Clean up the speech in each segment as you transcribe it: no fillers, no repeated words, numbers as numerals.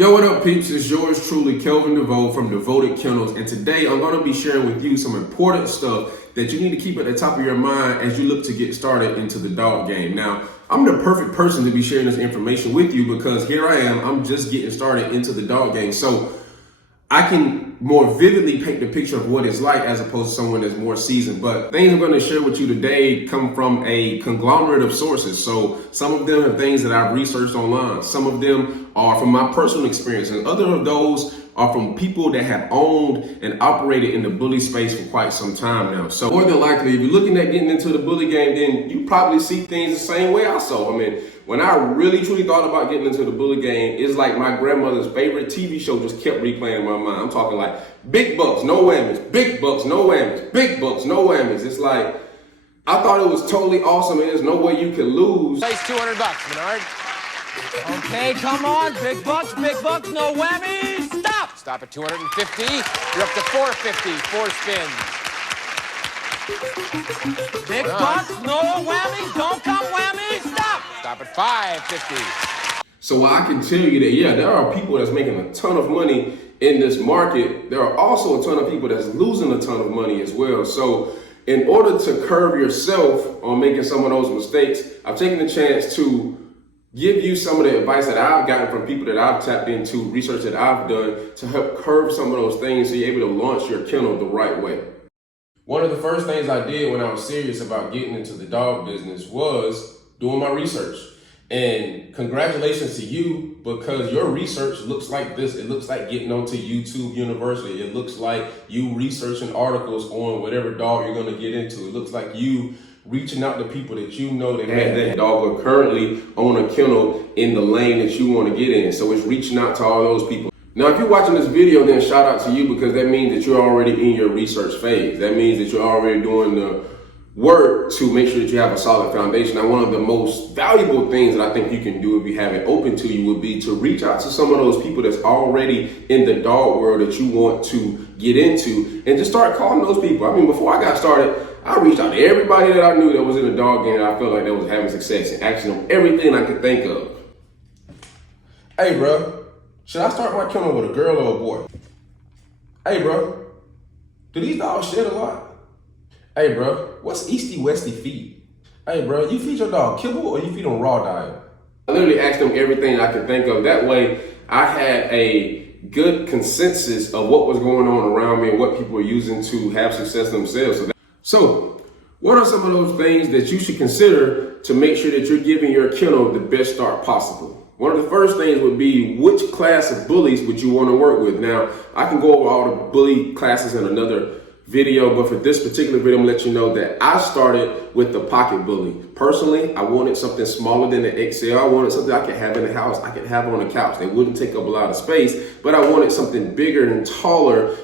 Yo, what up, peeps? It's yours truly, Kelvin DeVoe from Devoted Kennels, and today I'm going to be sharing with you some important stuff that you need to keep at the top of your mind as you look to get started into the dog game. Now, I'm the perfect person to be sharing this information with you because here I am, I'm just getting started into the dog game. So I can more vividly paint the picture of what it's like as opposed to someone that's more seasoned. But things I'm going to share with you today come from a conglomerate of sources. So some of them are things that I've researched online. Some of them are from my personal experience, and other of those are from people that have owned and operated in the bully space for quite some time now. So more than likely, if you're looking at getting into the bully game, then you probably see things the same way I saw. I mean, when I really truly thought about getting into the bully game, it's like my grandmother's favorite TV show just kept replaying in my mind. I'm talking like big bucks, no whammies, big bucks, no whammies, big bucks, no whammies. It's like, I thought it was totally awesome and there's no way you could lose. Place $200, Menard. Okay, come on, big bucks, no whammies. Stop! Stop at 250. You're up to 450, 4 spins. Big bucks, no whammies, don't come whammies. Stop! Stop at 550. So I can tell you that, yeah, there are people that's making a ton of money in this market. There are also a ton of people that's losing a ton of money as well. So in order to curb yourself on making some of those mistakes, I've taken the chance to give you some of the advice that I've gotten from people that I've tapped into, research that I've done to help curb some of those things so you're able to launch your kennel the right way. One of the first things I did when I was serious about getting into the dog business was doing my research. And congratulations to you, because your research looks like this. It looks like getting onto YouTube University. It looks like you researching articles on whatever dog you're going to get into. It looks like you reaching out to people that you know that have that dog or currently own a kennel in the lane that you want to get in. So it's reaching out to all those people. Now, if you're watching this video, then shout out to you, because that means that you're already in your research phase. That means that you're already doing the work to make sure that you have a solid foundation. Now, one of the most valuable things that I think you can do if you have it open to you would be to reach out to some of those people that's already in the dog world that you want to get into and just start calling those people. I mean, before I got started, I reached out to everybody that I knew that was in the dog game that I felt like that was having success and actually on everything I could think of. Hey, bro, should I start my kennel with a girl or a boy? Hey, bro, do these dogs shed a lot? Hey, bro, what's Easty-Westy feed? Hey, bro, you feed your dog kibble or you feed on raw diet? I literally asked them everything I could think of. That way, I had a good consensus of what was going on around me and what people were using to have success themselves. So what are some of those things that you should consider to make sure that you're giving your kennel the best start possible? One of the first things would be, which class of bullies would you want to work with? Now, I can go over all the bully classes in another video, but for this particular video, I'm gonna let you know that I started with the pocket bully. Personally, I wanted something smaller than the XL. I wanted something I could have in the house, I could have on the couch. They wouldn't take up a lot of space, but I wanted something bigger and taller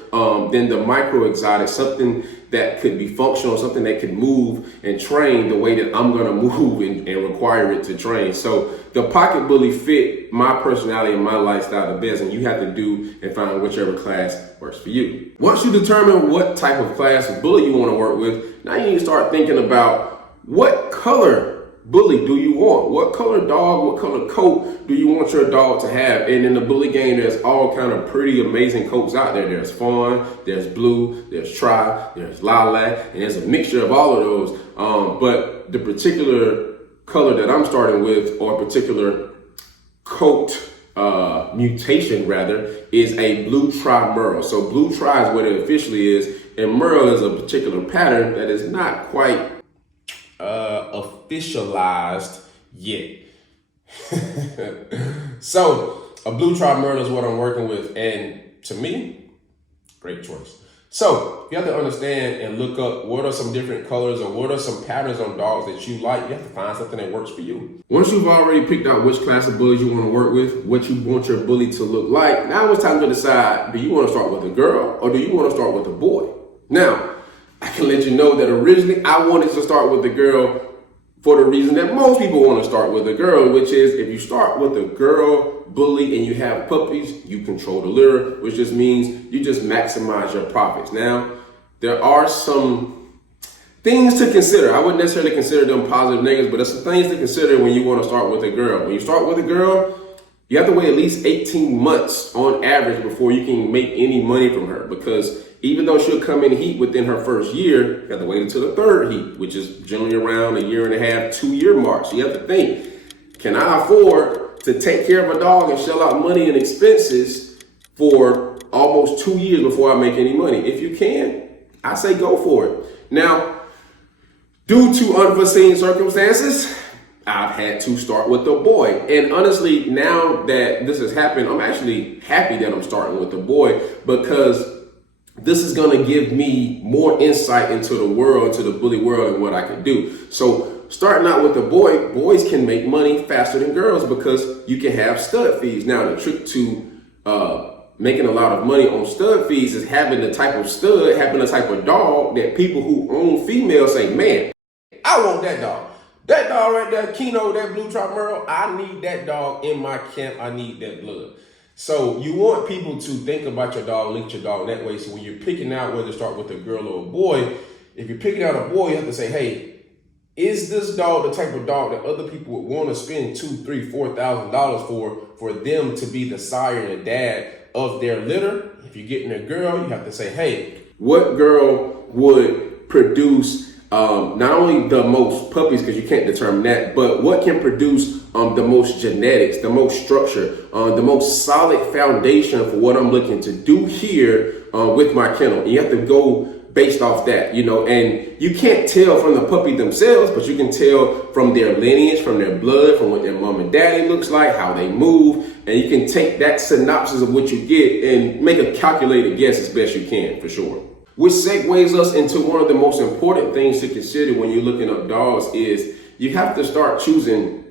than the micro exotic, something that could be functional, something that could move and train the way that I'm gonna move and require it to train. So the pocket bully fit my personality and my lifestyle the best, and you have to do and find whichever class works for you. Once you determine what type of class of bully you wanna work with, now you need to start thinking about what color bully do you want? What color dog, what color coat do you want your dog to have? And in the bully game, there's all kind of pretty amazing coats out there. There's fawn, there's blue, there's tri, there's lilac, and there's a mixture of all of those. But the particular color that I'm starting with, or particular coat mutation rather, is a blue tri merle. So blue tri is what it officially is, and merle is a particular pattern that is not quite officialized yet. So a blue tri merle is what I'm working with, and to me, great choice. So you have to understand and look up what are some different colors or what are some patterns on dogs that you like. You have to find something that works for you. Once you've already picked out which class of bullies you want to work with, what you want your bully to look like, now it's time to decide, do you want to start with a girl or do you want to start with a boy? Now, I can let you know that originally I wanted to start with the girl for the reason that most people want to start with a girl, which is if you start with a girl bully and you have puppies, you control the litter, which just means you just maximize your profits. Now, there are some things to consider. I wouldn't necessarily consider them positive negatives, but there's some things to consider when you want to start with a girl. When you start with a girl, You have to wait at least 18 months on average before you can make any money from her, because even though she'll come in heat within her first year, you have to wait until the third heat, which is generally around a year and a half, 2 year mark. So you have to think, can I afford to take care of a dog and shell out money and expenses for almost 2 years before I make any money? If you can, I say go for it. Now, due to unforeseen circumstances, I've had to start with the boy. And honestly, now that this has happened, I'm actually happy that I'm starting with the boy, because this is going to give me more insight into the world, into the bully world, and what I can do. So starting out with the boy, boys can make money faster than girls because you can have stud fees. Now, the trick to making a lot of money on stud fees is having the type of stud, having the type of dog that people who own females say, man, I want that dog. That dog right there, Keno, that blue trap Merle, I need that dog in my camp. I need that blood. So you want people to think about your dog, look at your dog that way. So when you're picking out whether to start with a girl or a boy, if you're picking out a boy, you have to say, hey, is this dog the type of dog that other people would want to spend $2,000, $3,000, $4,000 for them to be the sire and the dad of their litter? If you're getting a girl, you have to say, hey, what girl would produce not only the most puppies, because you can't determine that, but what can produce the most genetics, the most structure, the most solid foundation for what I'm looking to do here with my kennel. And you have to go based off that, and you can't tell from the puppy themselves, but you can tell from their lineage, from their blood, from what their mom and daddy looks like, how they move, and you can take that synopsis of what you get and make a calculated guess as best you can, for sure. Which segues us into one of the most important things to consider when you're looking up dogs is you have to start choosing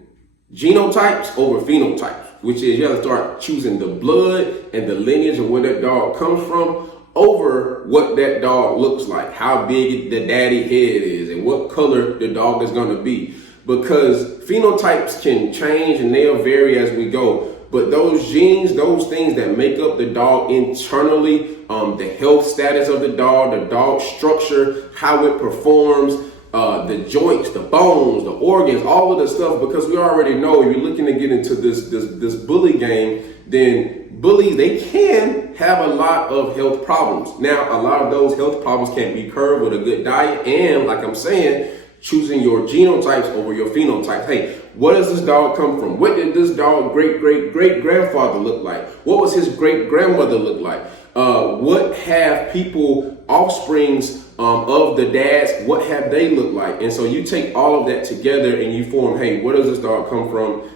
genotypes over phenotypes, which is you have to start choosing the blood and the lineage of where that dog comes from over what that dog looks like, how big the daddy head is, and what color the dog is going to be. Because phenotypes can change and they'll vary as we go. But those genes, those things that make up the dog internally, the health status of the dog structure, how it performs, the joints, the bones, the organs, all of the stuff, because we already know if you're looking to get into this bully game, then bullies, they can have a lot of health problems. Now, a lot of those health problems can be curbed with a good diet and, like I'm saying, choosing your genotypes over your phenotypes. Hey, what does this dog come from? What did this dog great-great-great-grandfather look like? What was his great-grandmother look like? What have people, offsprings of the dads, what have they looked like? And so you take all of that together and you form, hey, where does this dog come from?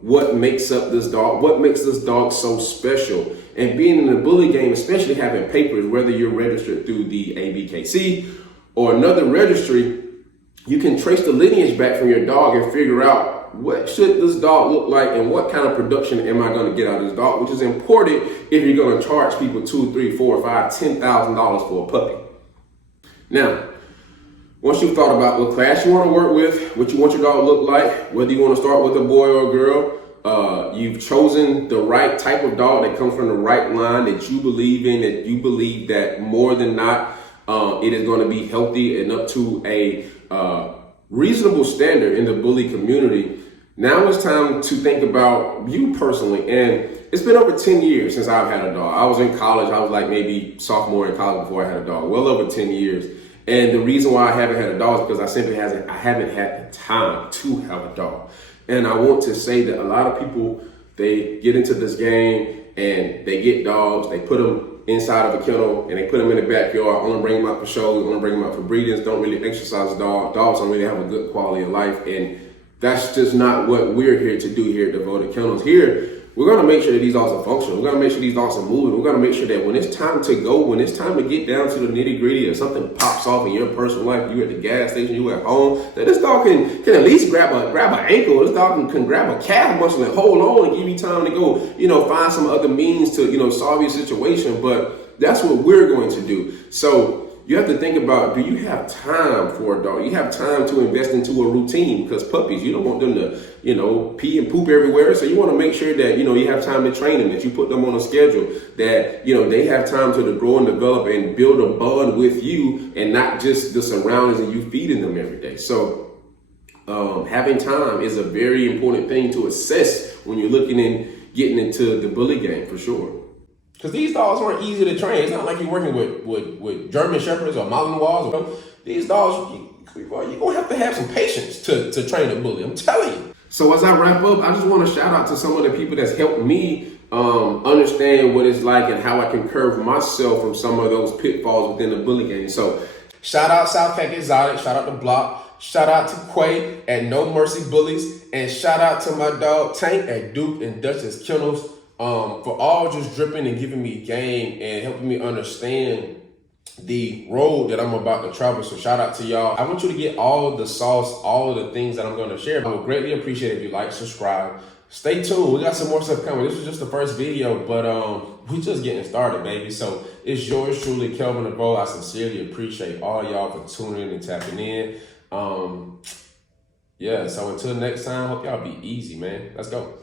What makes up this dog? What makes this dog so special? And being in the bully game, especially having papers, whether you're registered through the ABKC or another registry, you can trace the lineage back from your dog and figure out what should this dog look like and what kind of production am I going to get out of this dog, which is important if you're going to charge people $2,000, $3,000, $4,000, $5,000, $10,000 for a puppy. Now, once you've thought about what class you want to work with, what you want your dog to look like, whether you want to start with a boy or a girl, you've chosen the right type of dog that comes from the right line that you believe in, that you believe that more than not, it is going to be healthy and up to a reasonable standard in the bully community. Now it's time to think about you personally. And it's been over 10 years since I've had a dog. I was in college. I was like maybe sophomore in college before I had a dog. Well over 10 years. And the reason why I haven't had a dog is because I simply haven't had the time to have a dog. And I want to say that a lot of people, they get into this game and they get dogs, they put them inside of a kennel and they put them in the backyard, only bring them out for shows, only bring them out for breedings, don't really exercise dogs don't really have a good quality of life. And that's just not what we're here to do here at Devoted Kennels. Here, we're going to make sure that these dogs are functional. We're going to make sure these dogs are moving. We're going to make sure that when it's time to go, when it's time to get down to the nitty gritty or something pops off in your personal life, you at the gas station, you at home, that this dog can at least grab an ankle. This dog can grab a calf muscle and hold on and give you time to go, find some other means to, solve your situation. But that's what we're going to do. So you have to think about, do you have time for a dog? You have time to invest into a routine, because puppies, you don't want them to, pee and poop everywhere. So you want to make sure that, you have time to train them, that you put them on a schedule, that, they have time to grow and develop and build a bond with you and not just the surroundings and you feeding them every day. So having time is a very important thing to assess when you're looking and getting into the bully game, for sure. Because these dogs aren't easy to train. It's not like you're working with German Shepherds or Malinois. These dogs, you're going to have some patience to train a bully. I'm telling you. So as I wrap up, I just want to shout out to some of the people that's helped me understand what it's like and how I can curve myself from some of those pitfalls within the bully game. So shout out South Cac Exotic, shout out to Block, shout out to Quay at No Mercy Bullies, and shout out to my dog Tank at Duke and Duchess Kennels for all just dripping and giving me game and helping me understand the road that I'm about to travel. So shout out to y'all. I want you to get all the sauce, all of the things that I'm going to share. I would greatly appreciate it if you like, subscribe. Stay tuned. We got some more stuff coming. This was just the first video, but we just getting started, baby. So it's yours truly, Kelvin DeVoe. I sincerely appreciate all y'all for tuning in and tapping in. Yeah, so until next time, hope y'all be easy, man. Let's go.